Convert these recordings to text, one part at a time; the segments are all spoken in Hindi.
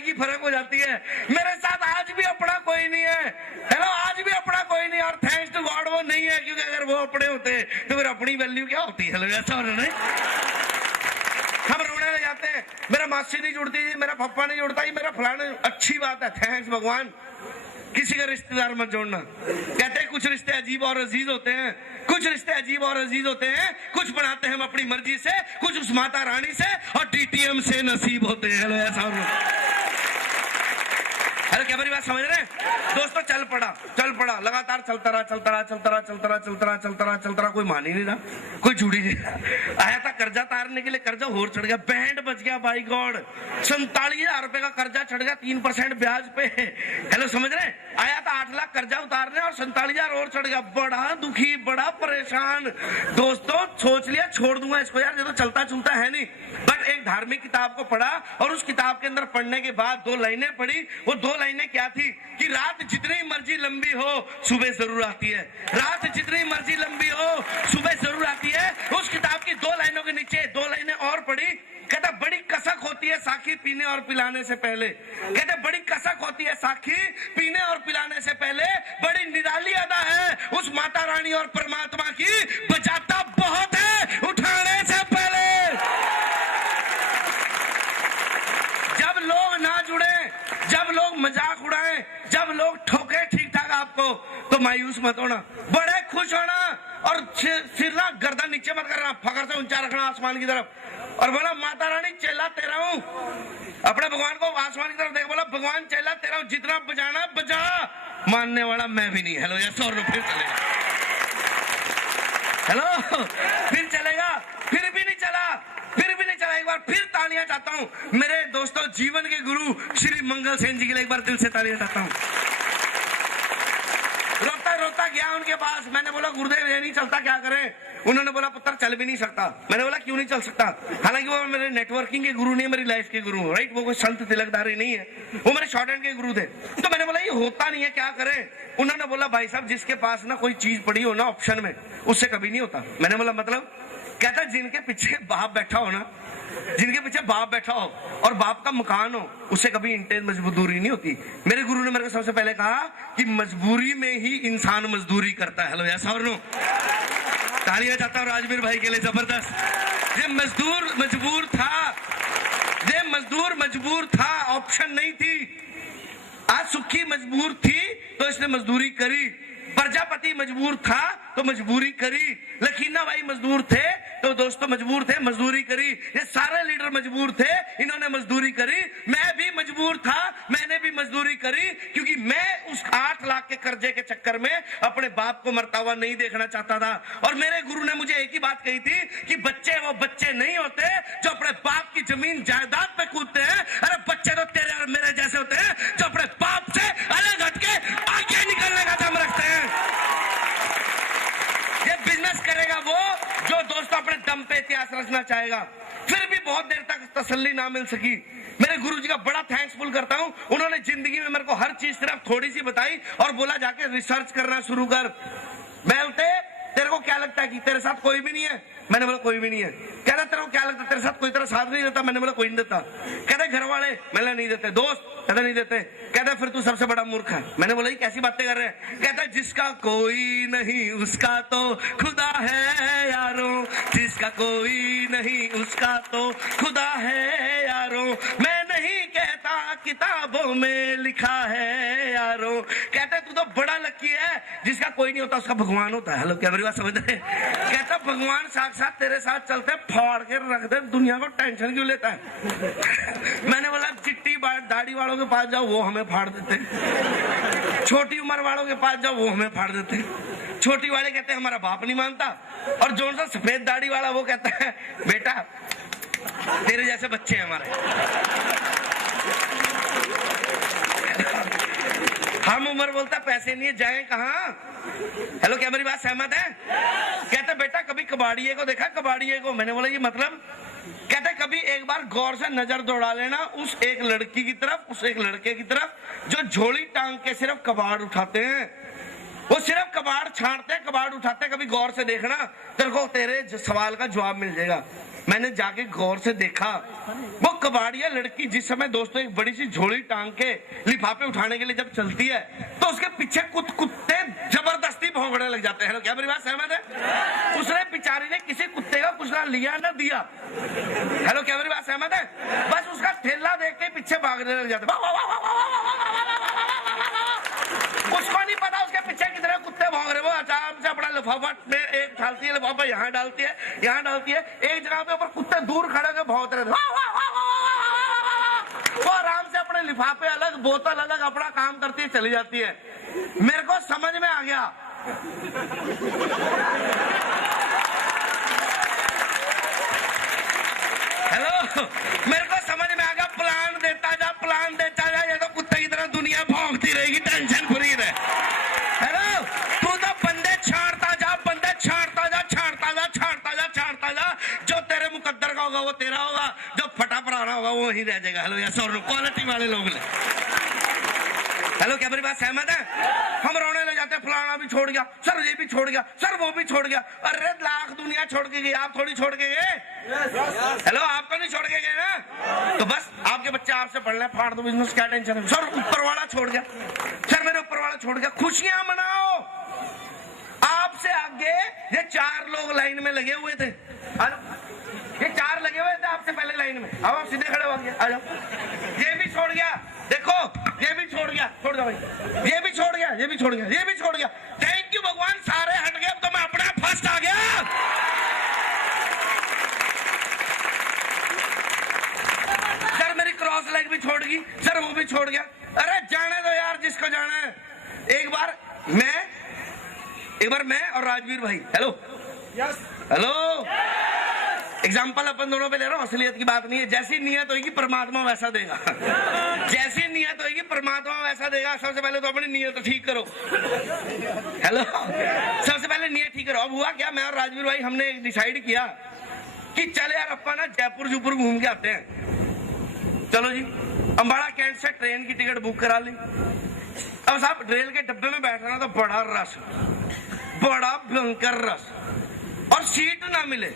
की फर्क हो जाती है। मेरे साथ आज भी अपना कोई नहीं है। हेलो, आज भी अपना कोई नहीं, और थैंक्स टू गॉड वो नहीं है, क्योंकि अगर वो अपने होते तो फिर अपनी वैल्यू क्या होती है। हेलो, ऐसा हो नहीं, हम रोने लग जाते हैं, मेरा मासी नहीं जुड़ती जी, मेरा पप्पा नहीं जुड़ता जी, मेरा फलाना। अच्छी बात है, थैंक्स भगवान, किसी का रिश्तेदार मत जोड़ना। कहते हैं कुछ रिश्ते अजीब और अजीज होते हैं, कुछ रिश्ते अजीब और अजीज होते हैं, कुछ बनाते हैं हम अपनी मर्जी से, कुछ उस माता रानी से और डीटीएम से नसीब होते हैं। हेलो, ऐसा हेलो, क्या मेरी बात समझ रहे हैं दोस्तों? चल पड़ा लगातार चलता रहा, कोई मान ही नहीं रहा, कोई जुड़ ही नहीं रहा। आया था कर्जा तारने के लिए, कर्जा और चढ़ गया, बैंड बच गया, बाई गॉड 47,000 रुपए का कर्जा चढ़ गया 3% ब्याज पे। हेलो, समझ रहे हैं? आया था 8 लाख कर्जा उतारने और 47,000 और चढ़ गया, बड़ा दुखी, बड़ा परेशान। दोस्तों सोच लिया छोड़ दूंगा इसको यार, ये तो चलता चलता है नहीं। बट एक धार्मिक किताब को पढ़ा और उस किताब के अंदर पढ़ने के बाद 2 लाइनें पढ़ी। वो 2 लाइनें क्या थी कि रात जितनी मर्जी लंबी हो सुबह जरूर आती है, रात जितनी मर्जी लंबी हो सुबह जरूर आती है। उस किताब की 2 लाइनों के नीचे 2 लाइनें और पढ़ी। कहता बड़ी कसक होती है साखी पीने और पिलाने से पहले। कहते बड़ी कसक होती है साखी पीने और पिलाने से पहले, बड़ी निराली अदा है उस माता रानी और परमात्मा की, बजाता बहुत है उठाने से पहले। जब लोग ना जुड़े, जब लोग मजाक उड़ाएं, जब लोग ठोके ठीक ठाक आपको, तो मायूस मत होना, बड़े खुश होना और सिर ना गर्दन नीचे मत करना, फखर से ऊंचा रखना आसमान की तरफ और बोला माता रानी चेला तेरा हूं। अपने भगवान को आसमान की तरफ देख, बोला भगवान चेला तेरा हूं, जितना बजाना बजा, मानने वाला मैं भी नहीं। हेलो, या 100 रुपये चलेगा। हेलो, फिर चलेगा, फिर भी नहीं चला, फिर भी नहीं चला। एक बार फिर तालियां चाहता हूं मेरे दोस्तों, जीवन के गुरु श्री मंगल सेन जी के लिए एक बार दिल से तालियां चाहता हूं। रोता रोता गया उनके पास, मैंने बोला गुरुदेव ये नहीं चलता, क्या करें? उन्होंने बोला पुत्र चल भी नहीं सकता। मैंने बोला क्यों नहीं चल सकता? हालांकि वो मेरे नेटवर्किंग के गुरु नहीं, मेरी लाइफ के गुरु, राइट? वो कोई संत तिलकधारी नहीं है, वो मेरे शॉर्ट हैंड के गुरु थे। तो मैंने बोला ये होता नहीं है, क्या करें? उन्होंने बोला भाई साहब जिसके पास ना कोई चीज पड़ी हो ना ऑप्शन में, उससे कभी नहीं होता। मैंने बोला मतलब? कहता जिनके पीछे बाप बैठा हो ना, जिनके पीछे बाप बैठा हो और बाप का मकान हो, उससे कभी इंटेंस मजबूरी नहीं होती। मेरे गुरु ने मेरे को सबसे पहले कहा कि मजबूरी में ही इंसान मजदूरी करता है। हेलो, ऐसा और नो? तालियां चाहता हूं राजवीर भाई के लिए, जबरदस्त। ये मजदूर मजबूर था, ये मजदूर मजबूर था, ऑप्शन नहीं थी। आज सुखी मजबूर थी तो इसने मजदूरी करी, प्रजापति मजबूर था तो मजबूरी करी, लखीना भाई मजदूर थे तो दोस्तों मजबूर थे, मजदूरी करी। ये सारे लीडर मजबूर थे, इन्होंने मजदूरी करी। मैं भी मजबूर था, मैंने भी मजदूरी करी, क्योंकि मैं उस 8 लाख के कर्जे के चक्कर में अपने बाप को मरता हुआ नहीं देखना चाहता था। और मेरे गुरु ने मुझे एक ही बात कही थी कि बच्चे वो बच्चे नहीं होते जो अपने बाप की जमीन जायदाद पे कूदते हैं। अरे बच्चे तो तेरे और मेरे जैसे होते हैं जो अपने बाप से अलग हटके आगे निकलने का दम रखते हैं। ये बिजनेस करेगा वो जो दोस्तों अपने दम पे इतिहास रचना चाहेगा। फिर भी बहुत देर तक तसल्ली ना मिल सकी। मेरे गुरुजी का बड़ा थैंक्सफुल करता हूं, उन्होंने जिंदगी में मेरे को हर चीज सिर्फ थोड़ी सी बताई और बोला जाके रिसर्च करना शुरू कर। बोलते तेरे को क्या लगता है कि तेरे साथ कोई भी नहीं है? मैंने बोला कोई भी नहीं है। कहता तेरे को क्या लगता है तेरे साथ कोई तेरा साथ नहीं देता? मैंने बोला कोई नहीं देता। कहते घर वाले? मैंने नहीं देते। दोस्त? कहते नहीं देते। कहते फिर तू सबसे बड़ा मूर्ख है। मैंने बोला ये कैसी बातें कर रहे हैं? कहता जिसका कोई नहीं उसका तो खुदा है यारों, जिसका कोई नहीं उसका तो खुदा है यारों, मैं नहीं कहता किताबों में लिखा है यारों। कहते तू तो बड़ा लकी है, जिसका कोई नहीं होता उसका भगवान होता है। हेलो, क्या मेरी बात समझ रहे? कहता भगवान साक्षात तेरे साथ चलते फाड़ के रख दे, दुनिया को टेंशन क्यों लेता है? मैंने बोला चिट्टी दाढ़ी वालों के पास जाओ वो हमें फाड़ देते, छोटी उम्र वालों के पास जाओ वो हमें फाड़ देते। छोटी वाले कहते हैं हमारा बाप नहीं मानता, और जो सा सफेद दाढ़ी वाला वो कहता है बेटा तेरे जैसे बच्चे हैं हमारे। हम उम्र बोलता पैसे नहीं है, जाए कहाँ? हेलो, क्या मेरी बात सहमत है? कहते बेटा कभी कबाड़िए को देखा? कबाड़िए को? मैंने बोला ये मतलब? कहते कभी एक बार गौर से नजर दौड़ा लेना उस एक लड़की की तरफ, उस एक लड़के की तरफ जो झोली टांग के सिर्फ कबाड़ उठाते हैं। वो सिर्फ कबाड़ छांटते हैं, कबाड़ उठाते हैं। कभी गौर से देखना, तेरे को तेरे सवाल का जवाब मिल जाएगा। मैंने जाके गौर से देखा, वो कबाड़िया लड़की जिस समय दोस्तों एक बड़ी सी झोली टांग के लिफाफे उठाने के लिए जब चलती है तो उसके पीछे कुत्ते जबरदस्ती भौंकने लग जाते हैं। क्या मेरी बात सहमत है? उसने बेचारी ने किसी कुत्ते का कुछ ना लिया ना दिया। हेलो, क्या मेरी बात सहमत है? बस उसका ठेला देख के पीछे भागने लग जाते। उसको नहीं पता उसके पीछे कितने कुत्ते भौंक रहे। वो अचानक से अपना लिफाफा में एक डालती है, लिफाफा यहाँ डालती है, यहाँ डालती है, एक जगह पे ऊपर कुत्ते दूर खड़े होकर भौंकते रहते। वो आराम से अपने लिफाफे अलग, बोतल अलग, अपना काम करती है, चली जाती है। मेरे को समझ में आ गया हेलो, मेरे को समझ में आ गया, प्लान देता जा, प्लान देता जा, ये तो कुत्ते की तरह दुनिया भौंकती रहेगी, टेंशन फ्री रहे। हेलो, तू तो बंदे छाड़ता जा, बंदे छाड़ता जा, छाड़ता जा, छाड़ता जा, छाड़ता जा। जो तेरे मुकद्दर का होगा वो तेरा होगा, जो फटा पुराना होगा वो वहीं रह जाएगा। हेलो, यस और नो, क्वालिटी वाले लोग ले। हेलो, क्या मेरी बात सहमत है? हम रोने लग जाते हैं, फलाना भी छोड़ गया, सर ये भी छोड़ गया, सर वो भी छोड़ गया। अरे लाख दुनिया छोड़ के गई, आप थोड़ी छोड़ के गए। हेलो, आप तो नहीं छोड़ के गए ना? तो बस आपके बच्चे आपसे पढ़ लें, फाड़ दो बिजनेस, क्या टेंशन है? सर ऊपर वाला छोड़ गया, सर मेरे ऊपर वाला छोड़ गया। खुशियां मनाओ। आपसे आगे ये 4 लोग लाइन में लगे हुए थे, ये 4 लगे हुए थे आपसे पहले लाइन में। अब आप सीधे खड़े हो गए, आ जाओ। ये भी छोड़ गया, देखो ये भी छोड़ गया, छोड़ दो भाई, ये भी छोड़ गया, ये भी छोड़ गया, ये भी छोड़ गया। थैंक यू भगवान, सारे हट गए, अब तो मैं अपना फर्स्ट आ गया। सर मेरी क्रॉस लेग भी छोड़ गई, सर वो भी छोड़ गया। अरे जाने दो यार, जिसको जाना है। एक बार मैं और राजवीर भाई, हेलो हेलो, एग्जाम्पल अपन दोनों पे ले रहा हूँ, असलियत की बात नहीं है। जैसी नियत होगी परमात्मा वैसा देगा। जैसी नियत होगी परमात्मा वैसा देगा। सबसे पहले तो अपनी नियत ठीक करो। हेलो, सबसे पहले नियत ठीक करो। अब हुआ क्या, मैं और राजवीर भाई हमने डिसाइड किया कि चल यार अपन ना जयपुर जुपुर घूम के आते हैं। चलो जी, अम्बाड़ा कैंट से ट्रेन की टिकट बुक करा ली। अब साहब रेल के डब्बे में बैठना तो बड़ा रश, बड़ा भयंकर रश, और सीट ना मिले।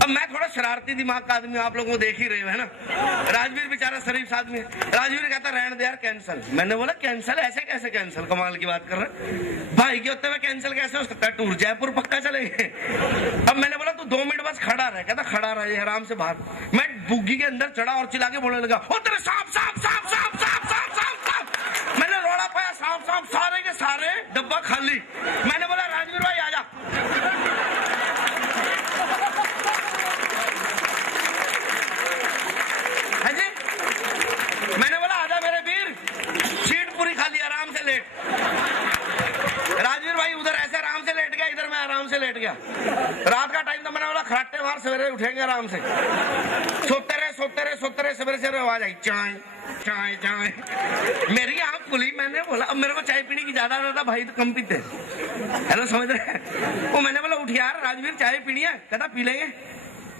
अब मैं थोड़ा शरारती दिमाग का आदमी, आप लोगों को देख ही रहे हो है ना। राजवीर बेचारा शरीफ आदमी है, राजवीर कहता रहने दे यार कैंसिल। मैंने बोला कैंसिल? ऐसे कैसे कैंसिल, कमाल की बात कर रहे भाई के होते हुए कैंसिल कैसे हो सकता है? टूर जयपुर पक्का चलेंगे। अब मैंने बोला तू 2 मिनट बस खड़ा रहे। कहता खड़ा रहे आराम से बाहर। मैं बुग्गी के अंदर चढ़ा और चिल्ला के बोलने लगा, ओ तेरे सांप सांप सांप सांप सांप सांप सांप सांप। मैंने रोड़ा पाया, सांप सांप, सारे के सारे डब्बा खाली। मैंने बोला राजवीर भाई आजा। मैंने बोला आजा मेरे वीर, सीट पूरी खाली, आराम से लेट। राजवीर भाई उधर ऐसे आराम से लेट गया, इधर मैं आराम से लेट गया। रात का टाइम था, मैंने बोला खराटे मार, सवेरे उठेंगे आराम से। सोते रहे सोते रहे सोते रहे, सवेरे सवेरे आवाज आई चाय चाय चाय। मेरी आंख खुली, मैंने बोला अब मेरे को चाय पीने की ज्यादा आदत है, भाई तो कम पीते। हेलो, समझ रहे? वो मैंने बोला उठ यार राजवीर, चाय पीनी है? कहता पी लेंगे।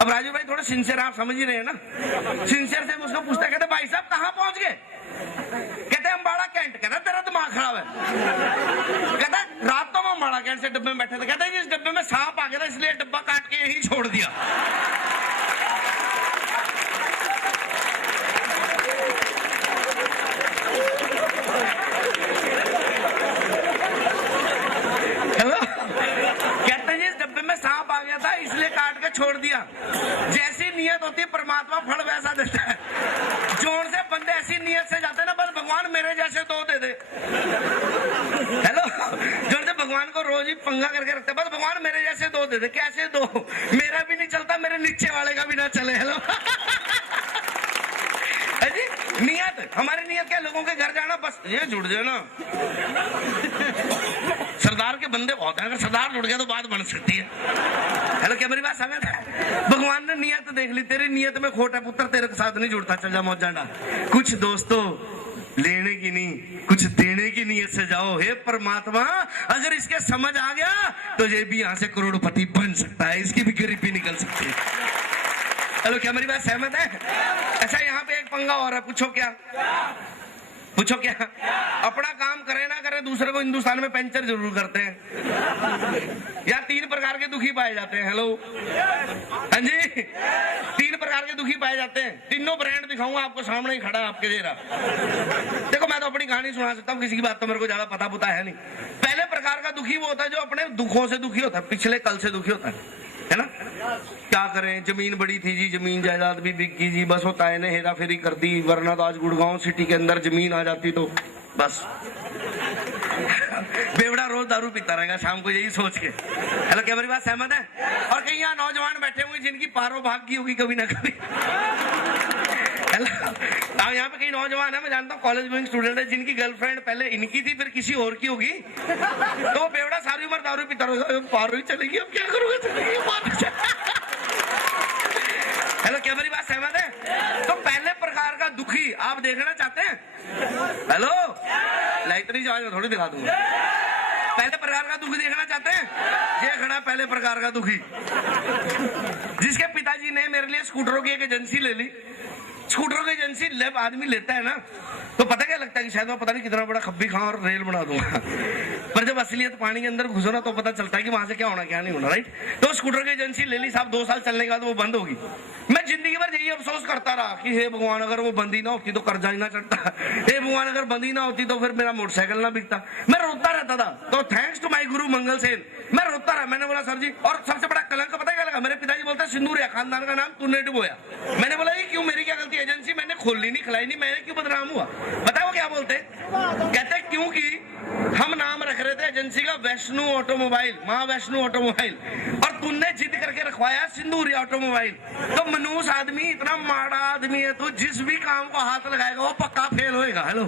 अब राजू भाई थोड़ा सिंसियर, आप समझ ही रहे हैं ना। सिंसियर से उसको पूछता, कहते भाई साहब कहाँ पहुंच गए? कहते अम्बाड़ा कैंट। कहता तेरा दिमाग खराब है। कहता रात तो हम अम्बाड़ा कैंट से डब्बे में बैठे थे। कहता जिस डब्बे में सांप आ गया था इसलिए डब्बा काट के यहीं छोड़ दिया। सांप आ गया था इसलिए काट के छोड़ दिया। जैसी नियत होती है परमात्मा फल वैसा देता है। जोर से बंदे ऐसी नियत से जाते हैं ना, बस भगवान मेरे जैसे 2 दे दे। हेलो, जोर से भगवान को रोज ही पंगा करके रखते, बस भगवान मेरे जैसे 2 दे दे। कैसे 2? मेरा भी नहीं चलता, मेरे नीचे वाले का भी ना चले। हेलो जी, नियत, हमारी नियत क्या? लोगों के घर जाना, बस ये जुड़ जाए ना। सरदार के बंदे बहुत हैं, अगर सरदार जुड़ गया तो बात बन सकती है। हेलो, क्या मेरी बात समझ? भगवान ने नियत देख ली, तेरी नियत में खोट है पुत्र, तेरे के साथ नहीं जुड़ता, चल जा मौज जाना। कुछ दोस्तों लेने की नहीं, कुछ देने की नियत से जाओ। हे परमात्मा, अगर इसके समझ आ गया तो ये भी यहाँ से करोड़पति बन सकता है, इसकी भी गरीबी निकल सकती है। हेलो, क्या मेरी बात सहमत है? अच्छा, यहाँ पे एक पंगा और है, पूछो क्या? पूछो क्या? अपना काम करे ना करे, दूसरे को हिंदुस्तान में पंचर जरूर करते हैं। या 3 प्रकार के दुखी पाए जाते हैं। हेलो, हाँ जी, 3 प्रकार के दुखी पाए जाते हैं। तीनों ब्रांड दिखाऊंगा आपको, सामने ही खड़ा है आपके जरा। देखो, मैं तो अपनी कहानी सुना सकता हूँ, किसी की बात तो मेरे को ज्यादा पता पुता है नहीं। पहले प्रकार का दुखी वो होता है जो अपने दुखों से दुखी होता है, पिछले कल से दुखी होता है ना? क्या करें, जमीन बड़ी थी जी, जमीन जायदाद भी बिक गई जी, बस होता है ना, हेरा फेरी कर दी, वरना तो आज गुड़गांव सिटी के अंदर जमीन आ जाती तो बस। बेवड़ा रोज दारू पीता रहेगा शाम को, यही सोच के। हेलो, क्या मेरी बात सहमत है? और कहीं यहाँ नौजवान बैठे हुए जिनकी पारो भाग गई होगी कभी ना कभी। अब यहाँ पे कई नौजवान है, मैं जानता हूँ, कॉलेज गोइंग स्टूडेंट है, जिनकी गर्लफ्रेंड पहले इनकी थी, फिर किसी और की होगी, तो वो बेवड़ा सारी उम्र दारू पीता रहेगा, पारो ही चलेगी, अब क्या करूँगा, चलेगी बात। हेलो, क्या मेरी बात सहमत है? तो पहले प्रकार का दुखी आप देखना चाहते हैं? हेलो, इतनी आवाज में थोड़ी दिखा दूंगा। पहले प्रकार का दुखी देखना चाहते हैं? ये खड़ा पहले प्रकार का दुखी, जिसके पिताजी ने मेरे लिए स्कूटरों की एक एजेंसी ले ली। स्कूटरों की एजेंसी जब आदमी लेता है ना, तो पता क्या लगता है कि शायद मैं पता नहीं कितना बड़ा खब्बी खां और रेल बना दूंगा। पर जब असलियत पानी के अंदर घुसो ना, तो पता चलता है कि वहां से क्या होना क्या नहीं होना, राइट? तो स्कूटर की एजेंसी ले ली साहब, 2 साल चलने के बाद वो बंद होगी। मैं जिंदगी भर यही अफसोस करता रहा कि हे भगवान, अगर वो बंदी ना होती तो कर्जा ही ना चढ़ता, हे भगवान, अगर बंदी ना होती तो फिर मेरा मोटरसाइकिल ना बिकता। मैं रोता रहता था। तो थैंक्स टू माई गुरु मंगल सेन, मैं रोता रहा। मैंने बोला सर जी, और सबसे बड़ा कलंक पता क्या लगा? मेरे पिताजी बोलते सिंदूरिया, खानदान का नाम तूने डुबोया। मैंने बोला ये क्यों, मेरी क्या गलती? एजेंसी मैंने खोली नहीं, खिलाई नहीं, मैंने क्यों बदनाम हुआ? बताओ वो क्या बोलते? कहते क्योंकि हम नाम रख रहे थे एजेंसी का वैष्णु ऑटोमोबाइल, माँ वैष्णु ऑटोमोबाइल, और तुमने जिद करके रखवाया सिंदूरिया ऑटोमोबाइल। तो मनूस आदमी, इतना माड़ा आदमी है, तो जिस भी काम को हाथ लगाएगा वो पक्का फेल होएगा। हेलो,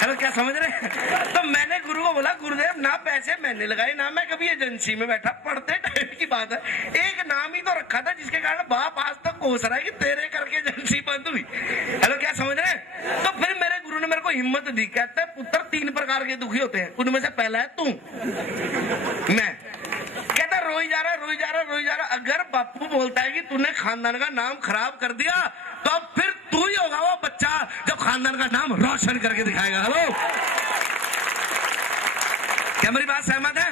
हेलो, क्या समझ रहे हैं? तो मैंने गुरु को बोला, गुरुदेव ना पैसे मैंने लगाए, ना मैं कभी एजेंसी में बैठा, पढ़ते टाइम की बात है, एक नाम ही तो रखा था जिसके कारण बाप आज तक कोस रहा है कि तेरे करके एजेंसी बंद हुई। हेलो, क्या समझ रहे हैं? तो फिर मेरे गुरु ने मेरे को हिम्मत दी, कहते हैं पुत्र 3 प्रकार के दुखी होते हैं, उनमें से पहला है तू। मैं कहता रोई जा रहा, रोई जा रहा, रोई जा रहा। अगर बापू बोलता है कि तूने खानदान का नाम खराब कर दिया, तो अब फिर तू ही होगा वो बच्चा जो खानदान का नाम रोशन करके दिखाएगा। हेलो, क्या मेरी बात सहमत है?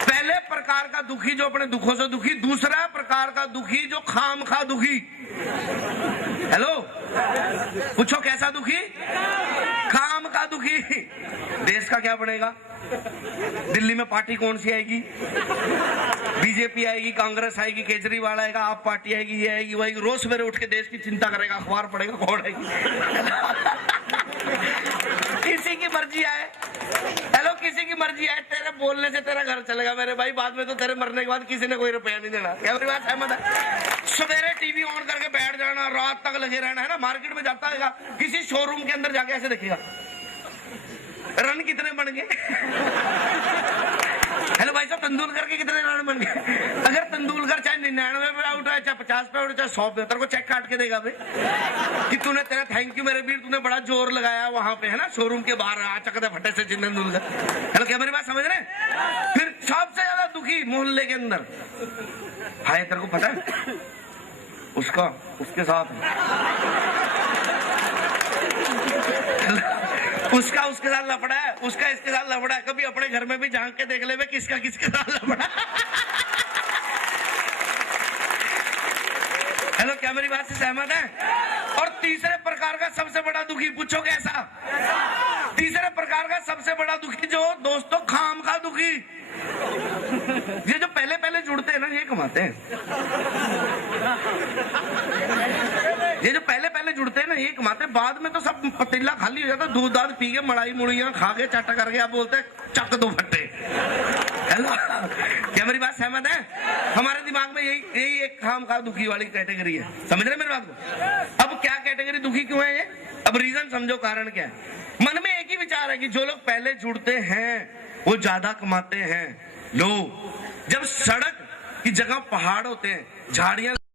पहले प्रकार का दुखी जो अपने दुखों से दुखी। दूसरा प्रकार का दुखी जो खामखा दुखी। हेलो, पूछो कैसा दुखी? खाम का दुखी। देश का क्या बनेगा? दिल्ली में पार्टी कौन सी आएगी? बीजेपी आएगी, कांग्रेस आएगी, केजरीवाल आएगा, आप पार्टी आएगी, ये आएगी, वही। रोज सवेरे उठ के देश की चिंता करेगा, अखबार पढ़ेगा, कौन आएगी? किसी की मर्जी आए। हेलो, किसी की मर्जी आए, तेरे बोलने से तेरा घर चलेगा मेरे भाई, बाद में तो तेरे मरने के बाद किसी ने कोई रुपया नहीं देना। क्या मेरी बात सहमत है? सवेरे टीवी ऑन करके बैठ जाना, रात तक लगे रहना, है ना? मार्केट में जाता है, किसी शोरूम के अंदर जाके ऐसे देखेगा रन कितने बन गए। हेलो भाई साहब, तेंदुलकर के कितने रन बन गए? अगर तेंदुलकर चाहे 99 पे आउट है, चाहे 50 पे आउट है, चाहे 100 पे, तेरे को चेक काट के देगा भाई कि तूने, तेरा थैंक यू मेरे वीर, तूने बड़ा जोर लगाया वहां पे, है ना? शोरूम के बाहर चकते फटे से तेंदुलकर। हेलो, क्या मेरी बात समझ रहे हैं? फिर सबसे ज्यादा दुखी मोहल्ले के अंदर हाय, तेरे को पता है उसका उसके साथ उसका उसके साथ लफड़ा है, उसका इसके साथ लफड़ा है। कभी अपने घर में भी झांक के देख ले किसका किसके साथ लफड़ा। हेलो, क्या मेरी बात से सहमत है? और तीसरे प्रकार का सबसे बड़ा दुखी, पूछो कैसा? तीसरे प्रकार का सबसे बड़ा दुखी जो दोस्तों खाम का दुखी, ये जो पहले पहले जुड़ते हैं ना, ये कमाते हैं। ये जो पहले पहले जुड़ते हैं ना, ये कमाते हैं। बाद में तो सब पतीला खाली हो जाता है, दूध दाद पी के, मलाई मुड़ियां खा के, चाटा करके, आप बोलते हैं चक दो फट्टे। हेलो, क्या मेरी बात सहमत है? हमारे दिमाग में यही एक खाम खा दुखी वाली कैटेगरी है। समझ रहे मेरी बात को? अब क्या कैटेगरी दुखी क्यों है ये? अब रीजन समझो, कारण क्या है? मन में एक ही विचार है कि जो लोग पहले जुड़ते हैं वो ज्यादा कमाते हैं। लो, जब सड़क की जगह पहाड़ होते हैं, झाड़ियां